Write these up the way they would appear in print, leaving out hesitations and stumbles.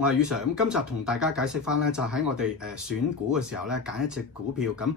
我係宇 Sir，咁今集同大家解釋翻咧，就喺我哋選股嘅時候咧，揀一隻股票咁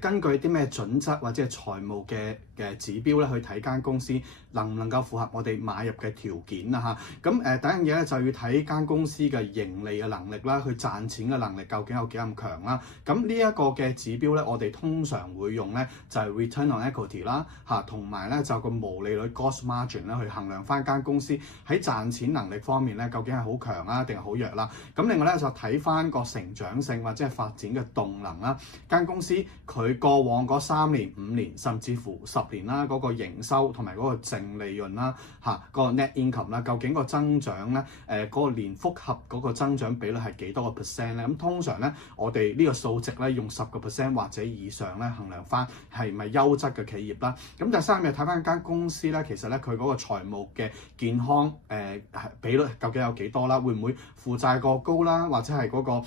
根據啲咩準則或者係財務嘅指標咧，去睇間公司能唔能夠符合我哋買入嘅條件啦嚇。咁第一樣嘢咧就要睇間公司嘅盈利嘅能力啦，佢賺錢嘅能力究竟有幾咁強啦。咁呢一個嘅指標咧，我哋通常會用咧就係 return on equity 啦嚇，同埋咧就個毛利率 gross margin 啦，去衡量翻間公司喺賺錢能力方面咧，究竟係好強啊定係好弱啦。咁另外咧就睇翻個成長性或者係發展嘅動能啦。間公司佢過往嗰3年、5年甚至乎10年啦，嗰個營收同埋嗰個淨利潤啦嚇，個 net income 啦，究竟個增長咧嗰個年複合嗰個增長比率係幾多個 percent 咧？咁通常咧我哋呢個數值咧用10% 或者以上咧衡量翻係咪優質嘅企業啦。咁第三樣睇翻間公司咧，其實咧佢嗰個財務嘅健康比率究竟有幾多啦？會唔會負債過高啦，或者係嗰個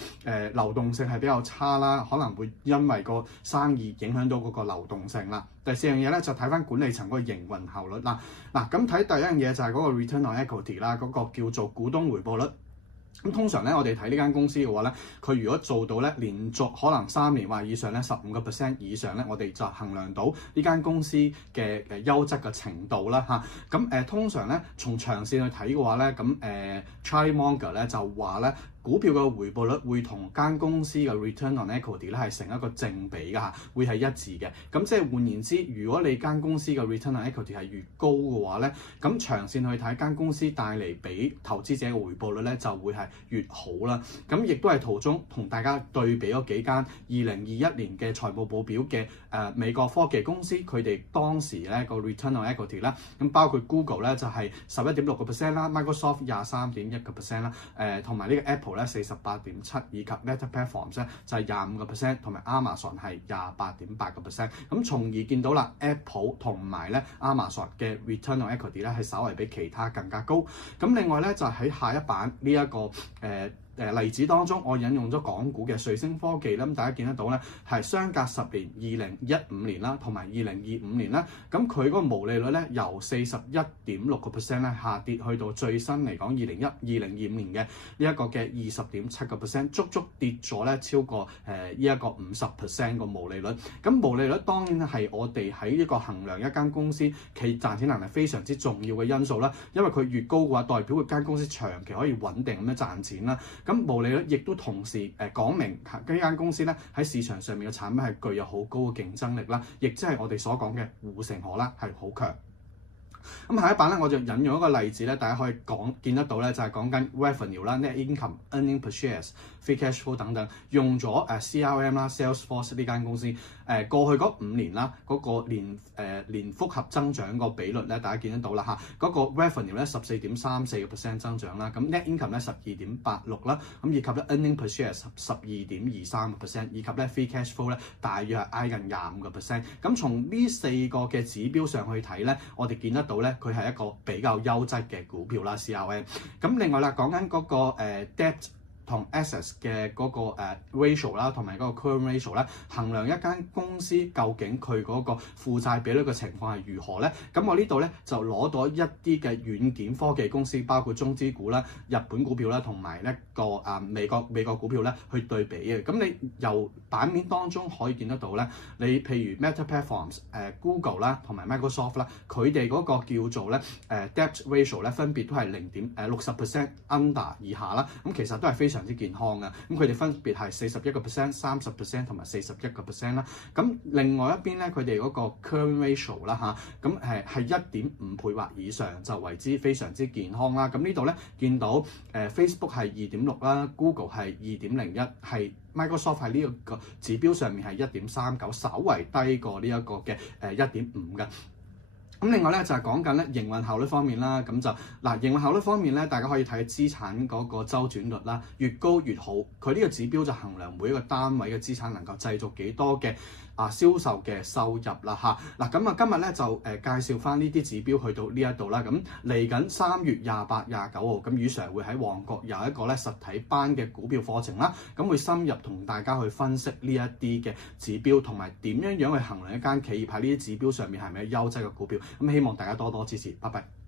流動性係比較差啦，可能會因為個生意影響到嗰個流動性啦。第四樣嘢咧就睇翻管理層嗰個營運效率啦。嗱，咁睇第一樣嘢就係嗰個 return on equity 啦，嗰個叫做股東回報率。咁通常咧，我哋睇呢間公司嘅話咧，佢如果做到咧連續可能3年或以上咧15% 以上咧，我哋就衡量到呢間公司嘅優質嘅程度啦嚇。咁通常咧從長線去睇嘅話咧，咁Charlie Munger 咧就話咧，股票嘅回報率會同間公司嘅 return on equity 咧係成一個正比㗎嚇，會係一致嘅。咁即係換言之，如果你間公司嘅 return on equity 係越高嘅話咧，咁長線去睇間公司帶嚟俾投資者嘅回報率咧就會係越好啦。咁亦都係途中同大家對比咗幾間2021年嘅財務報表嘅美國科技公司，佢哋當時咧個 return on equity 啦，咁包括 Google 咧就係11.6% 啦 ，Microsoft 23.1% 啦，同埋呢個 Apple 咧48.7%，以及 Meta Platforms 咧就係25%，同埋 Amazon 係28.8%。咁從而見到啦 ，Apple 同埋咧 Amazon 嘅 return on equity 咧係稍為比其他更加高。咁另外咧就喺下一版呢一個例子當中，我引用咗港股嘅瑞聲科技啦，咁大家見得到咧係相隔10年，2015年啦，同埋2025年啦，咁佢嗰個毛利率咧由41.6% 咧下跌去到最新嚟講2025年嘅呢一個嘅20.7%，足足跌咗咧超過呢一個50% 個毛利率。咁毛利率當然係我哋喺呢個衡量一間公司其賺錢能力非常之重要嘅因素啦，因為佢越高嘅話，代表佢間公司長期可以穩定咁樣賺錢啦。咁毛利率亦都同時講明呢間公司咧喺市場上面嘅產品係具有好高嘅競爭力啦，亦即係我哋所講嘅護城河啦，係好強。咁下一版咧，我就引用一個例子咧，大家可以見得到咧，就係講緊 revenue 啦、net income、earning per shares、free cash flow 等等，用咗CRM 啦、Salesforce 呢間公司過去嗰5年啦，嗰個年複合增長個比率咧，大家見得到啦嚇，嗰個 revenue 咧14.34% 增長啦，咁 net income 咧12.86啦，咁以及咧 earning per shares 12.23%，以及咧 free cash flow 咧大約係挨近25%。咁從呢4個嘅指標上去睇咧，我哋見得到咧，佢係一個比較優質嘅股票啦 ，CRM。咁另外啦，講緊嗰個debt同 assets 嘅嗰個ratio 啦，同埋嗰個 current ratio 咧，衡量一間公司究竟佢嗰個負債比率嘅情況係如何咧？咁我呢度咧就攞到一啲嘅軟件科技公司，包括中資股啦、日本股票啦，同埋一個美國股票咧去對比嘅。咁你由版面當中可以見得到咧，你譬如 Meta Platforms、Google 啦，同埋 Microsoft 啦，佢哋嗰個叫做咧debt ratio 咧，分別都係60% under 以下啦。咁其實都係非常之健康嘅，咁佢哋分別係41%、30% 同埋41%啦。咁另外一邊咧，佢哋嗰個 current ratio 啦嚇，咁係1.5倍或以上就為之非常之健康啦。咁呢度咧見到Facebook 係2.6啦 ，Google 係2.01，係 Microsoft 喺呢個指標上面係1.39，稍為低過呢一個嘅1.5嘅。咁另外咧就係講緊咧營運效率方面啦，咁就營運效率方面咧，大家可以睇資產嗰個週轉率啦，越高越好。佢呢個指標就衡量每一個單位嘅資產能夠製造幾多嘅銷售嘅收入啦嚇。咁今日咧就介紹翻呢啲指標去到呢一度啦。咁嚟緊3月28、29號，咁宇 Sir 會喺旺角有一個咧實體班嘅股票課程啦，咁會深入同大家去分析呢一啲嘅指標，同埋點樣去衡量一間企業喺呢啲指標上面係咪優質嘅股票。咁希望大家多多支持，拜拜。